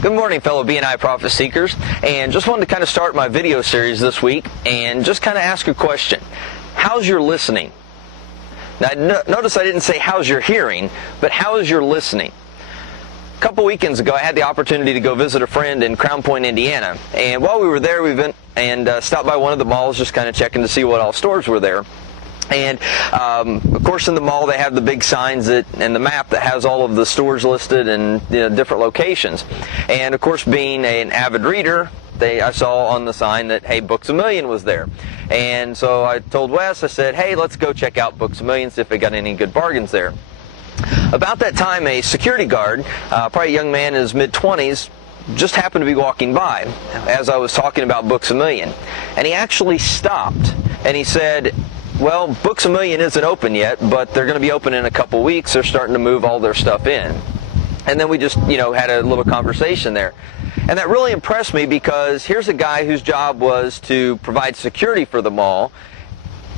Good morning, fellow BNI Profit Seekers, and just wanted to kind of start my video series this week and just kind of ask a question. How's your listening? Now, notice I didn't say how's your hearing, but how is your listening? A couple weekends ago, I had the opportunity to go visit a friend in Crown Point, Indiana, and while we were there, we went and stopped by one of the malls, just kind of checking to see what all stores were there. And of course, in the mall they have the big signs and the map that has all of the stores listed and different locations. And of course, being an avid reader, I saw on the sign that, hey, Books A Million was there. And so I told Wes, I said, hey, let's go check out Books A Million, see if they got any good bargains there. About that time, a security guard, probably a young man in his mid-20s, just happened to be walking by as I was talking about Books A Million. And he actually stopped and he said, well, Books A Million isn't open yet, but they're going to be open in a couple weeks. They're starting to move all their stuff in. And then we just, had a little conversation there. And that really impressed me because here's a guy whose job was to provide security for the mall,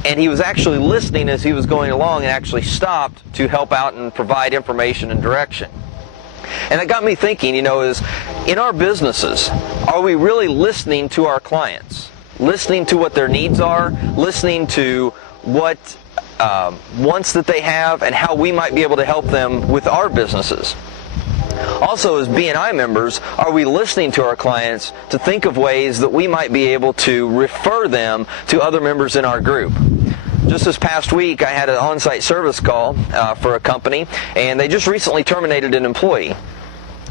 and he was actually listening as he was going along and actually stopped to help out and provide information and direction. And it got me thinking, is in our businesses, are we really listening to our clients? Listening to what their needs are, listening to what wants that they have, and how we might be able to help them with our businesses. Also, as BNI members, are we listening to our clients to think of ways that we might be able to refer them to other members in our group? Just this past week, I had an on-site service call for a company, and they just recently terminated an employee.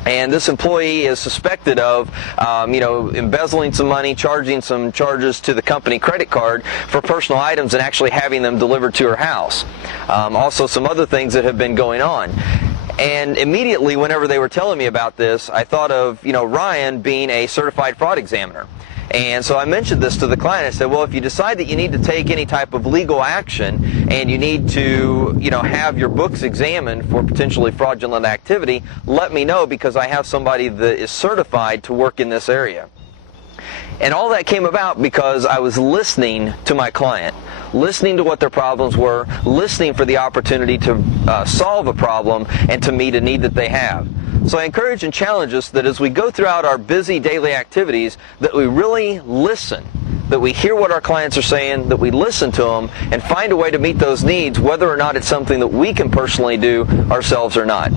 And this employee is suspected of, embezzling some money, charging some charges to the company credit card for personal items and actually having them delivered to her house. Also, some other things that have been going on. And immediately, whenever they were telling me about this, I thought of, Ryan being a certified fraud examiner. And so I mentioned this to the client. I said, well, if you decide that you need to take any type of legal action and you need to, have your books examined for potentially fraudulent activity, let me know because I have somebody that is certified to work in this area. And all that came about because I was listening to my client, listening to what their problems were, listening for the opportunity to solve a problem and to meet a need that they have. So I encourage and challenge us that as we go throughout our busy daily activities, that we really listen, that we hear what our clients are saying, that we listen to them, and find a way to meet those needs, whether or not it's something that we can personally do ourselves or not.